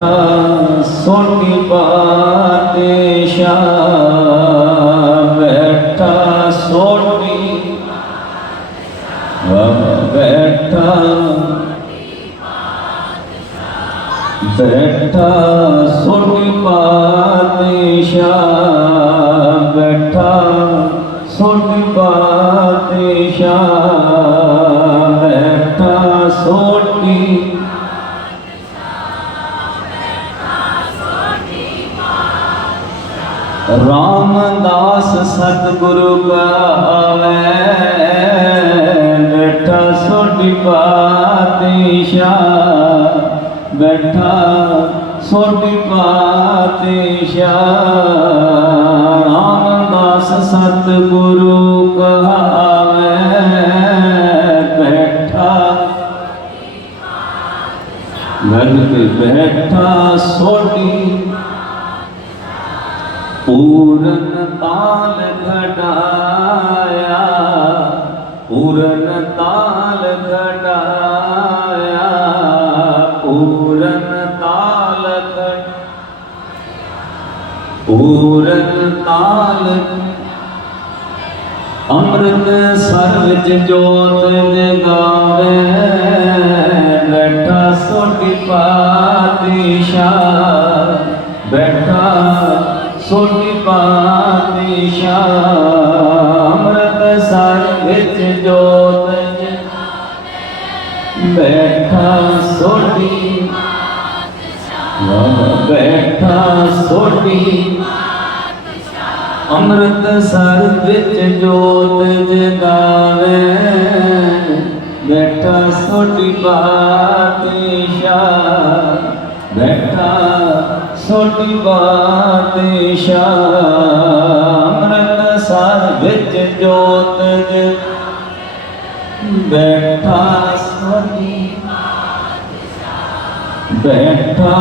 ਸੋਨੀ ਪਾਤਸ਼ਾਹ ਬੈਠਾ ਸੋਨੀ ਬੈਠਾ ਬੈਠਾ ਸੋਨੀ ਪਾਤਸ਼ਾਹ ਬੈਠਾ ਸੋਨੀ ਪਾਤਸ਼ਾਹ ਬੈਠਾ ਸੋਨੀ ਰਾਮਦਾਸ ਸਤਿਗੁਰੂ ਗਾਵੇ ਬੈਠਾ ਸੋਢੀ ਪਾਤਸ਼ਾਹ ਬੈਠਾ ਸੋਢੀ ਪਾਤਸ਼ਾਹ ਰਾਮਦਾਸ ਸਤਿਗੁਰੂ ਕਹਾਵੇ ਬੈਠਾ ਗਨ ਤੇ ਬੈਠਾ ਸੋਢੀ ਪੂਰਨ ਤਾਲ ਘਟਾਇਆ ਪੂਰਨ ਤਾਲ ਘਟਾਇਆ ਪੂਰਨ ਤਾਲ ਘਟ ਪੂਰਨ ਤਾਲ ਅੰਮ੍ਰਿਤ ਸਰ ਜੋਤ ਜਗਾਵੇ ਬੈਠਾ ਸੋਢੀ ਪਾਤਸ਼ਾਹ। ਸੋਢੀ ਪਾਤਸ਼ਾਹ ਅੰਮ੍ਰਿਤ ਸਰ ਵਿੱਚ ਜੋਤ ਜਗਾਵੇ ਬੈਠਾ ਸੋਢੀ ਬੈਠਾ ਸੋਢੀ ਅੰਮ੍ਰਿਤ ਸਰ ਵਿੱਚ ਜੋਤ ਜਗਾਵੇ ਬੈਠਾ ਸੋਢੀ ਪਾਤਸ਼ਾਹ ਬੈਠਾ ਸੋਢੀ ਪਾਤਸ਼ਾਹ ਅੰਮ੍ਰਿਤ ਸਰ ਵਿੱਚ ਜੋਤ ਜਗਾਵੇ ਬੈਠਾ ਸੋਢੀ ਬੈਠਾ।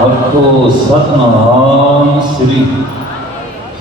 ਆਖੋ ਸਤਨਾਮ ਸ੍ਰੀ